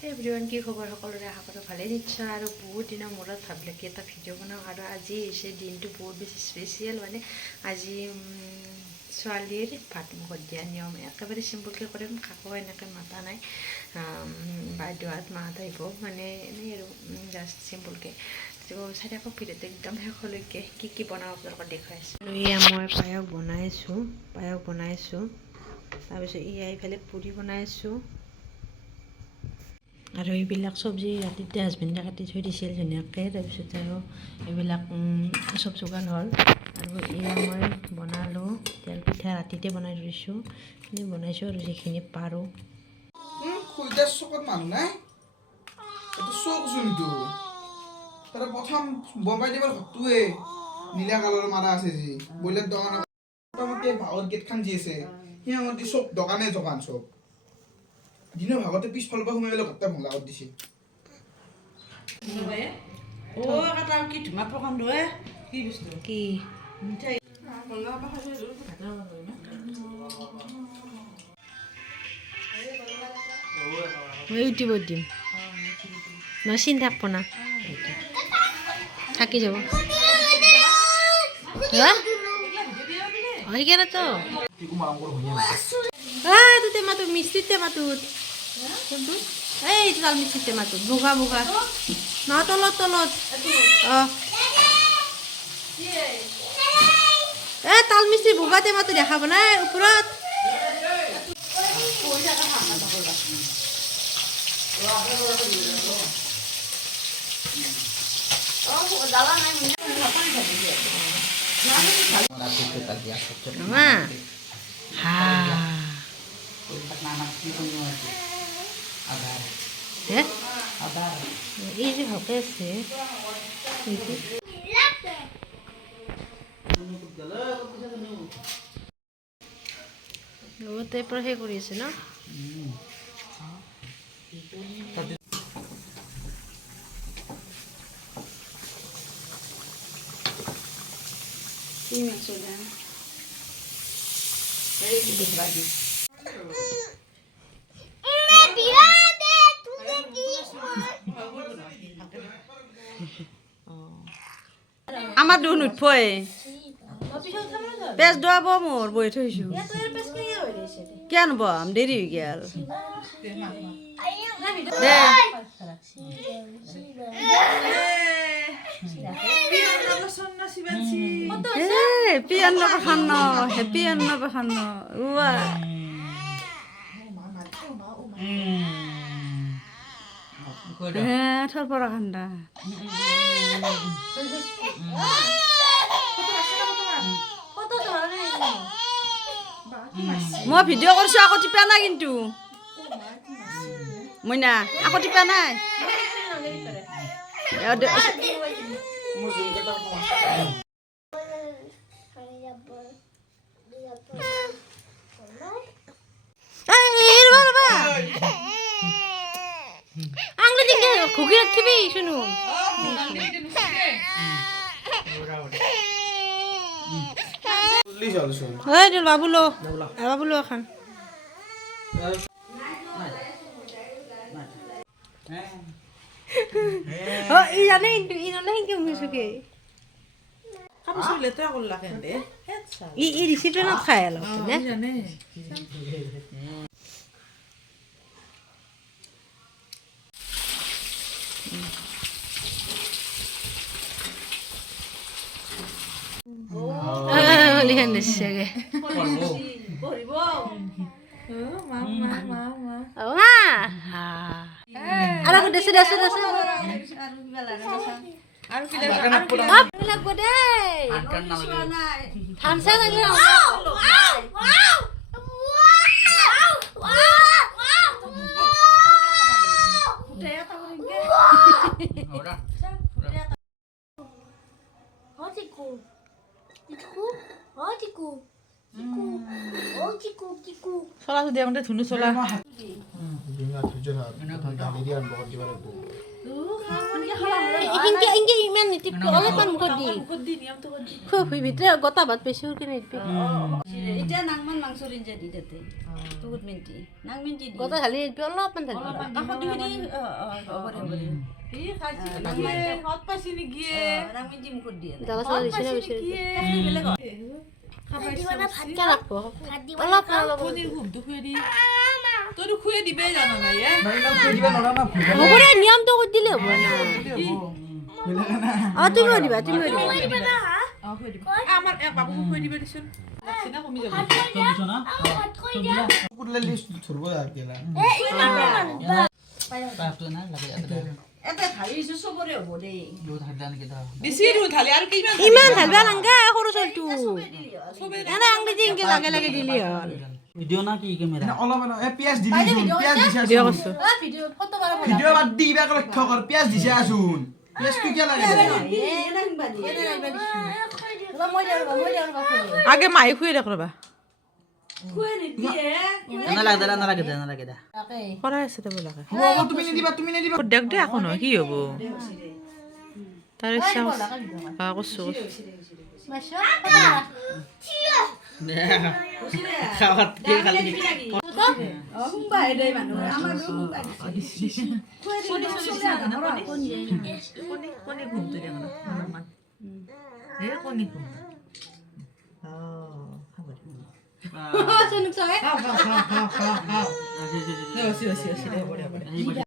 everyone কি খবৰ সকলোৰে আশা কৰোঁ ভালেই নিশ্চয় আৰু বহুত দিনৰ মূৰত ভাবিলোঁ কি এটা ভিডিঅ' বনাওঁ আৰু আজি সেই দিনটো বহুত বেছি স্পেচিয়েল মানে আজি ছোৱালীৰ ভাত মুখত দিয়া নিয়ম একেবাৰে চিম্পুলকৈ কৰিম কাকো এনেকৈ মাতা নাই বাইদেউহঁত মাহঁত আহিব মানে এনেই আৰু জাষ্ট চিম্পুলকৈ চাই আকৌ ভিডিঅ'টো একদম শেষলৈকে কি বনাওঁ আপোনালোকক দেখুৱাইছোঁ এয়া মই পায়স বনাইছোঁ তাৰপিছত এয়া এইফালে পুৰি বনাইছোঁ আৰু এইবিলাক চব্জি ৰাতিতে হাজবেণ্ডে কাটি থৈ দিছিল ধুনীয়াকৈ তাৰপিছত আৰু এইবিলাক চব যোগাৰ হ'ল আৰু এয়া মই বনালোঁ তেল পিঠা ৰাতিতে বনাই থৈছোঁ সেইখিনি বনাইছোঁ আৰু যিখিনি পাৰোঁ প্ৰথম বম্বাই দিবৰ ঘৰটোৱে নীলা কালাৰৰ মাৰা আছে যি বইলাৰ দোকান মোটামুটি ভাগৰ গেটখন যি আছে সিহঁতি চব দোকান চব দিনৰ ভাগতে পিছফালৰ পৰা সোমাই পেলাই ঘৰটা ভংলা কৰি দিছে কি ধুমা প্ৰকাণ্ড কি বস্তু কি মই ইউটিউবত দিম মই চিন থাকব না থাকি যাব সেইকাৰণে তো টেমাটো মিস্ত্রির টেমাটোত এই লাল মিস্ত্রির টেমাটোত বগা না তলত তাল মিস্ত্রি বগা টেমাটো দেখাব না ওপৰত এই যে ভালকে আছে লগতে পৰা সেই কৰি আছে ন আমার দুন উঠবই পেজ দোয়াব মোর বই থইছো কেন বম দেরি হয়ে গেল পিয়ান্ন বাখান্ন পিয়ান্ন বাখান্ন উয়া থর পরা খান্ডা মই ভিডিঅ' কৰিছো আকৌ টিপা নাই কিন্তু মইনা আকৌ টিপা নাই আংলি দিকে খুকি রাখবি শুনু বাবুলো এখন ই জানে কিন্তু ই নলে সেনকে শুনিছোকে ই ৰিচিপ্টনত খাই অলপ জানে লিখান দিছেগে আৰু দেছে লাগব দেই থামছা লাগিলে চলা তো দেওঁতে ধুনু চলা ইনকে ইমান নীতি অলপমান মুখত দি খুব ভিতরে গোটা ভাত বেশি করে নিবি এটা নাংমান মাংস রিঞ্জা দি তাতে বহুত মিনিট নাং মিনিট দি গোটা খালি নিবি অলপমান ঢালি কাকো দি দি বরে বরে এই খাইছি হট পাইছি নি গিয়ে নাং মিনিট মুখত দিয়ে জ্বালা চালা দিছে না বেশি বেলেগ কে রাখবো অলপ পনির খুব দুখুয়ে দি তোর খুয়ে দিবে জানো না এ ইমান খুই দিবা নৰা না ভুল মগরে নিয়ম তো করে দিলে হবে না তুমিও দিবা আমার এক বাবু খুয়ে দিবে দিছন সিনা কমি যাব কুকুরলে লিস্ট ধরব আর গেলা এটা খালি ইসু সবরে হবো দে ইমান ঢালবা নাংগা সৰু চলটো এনে আংলি যে ইনকে লাগে লাগে দিলি হল ভিডিও না কি ক্যামেরা অলপ এ পিয়াজ দিবি শুন পিয়াজ দিছা ভিডিও করছো ভিডিও ফটো বারা ভিডিও বাদ দি ইবা লক্ষ্য কর পিয়াজ দিছা শুন পিয়াজ কি কি লাগে এটা হিংবা দি এটা নাইবা দিছু মই যাবা আগে মাই খুই রাখবা খুয়ে নি দিয়ে না লাগে দা করা আছে তো বলাকে ও তুমি নি দিবা দেখ দে এখন কি হবো তার ইচ্ছা করছো খাওয়াত কে খালি হুম্বা এদে মানুহ আমাৰ হুম্বা দিছি খুয়ে কোনে ঘুমতে দেখো না মান এ কোনে ঘুম শুনুক চাই খাও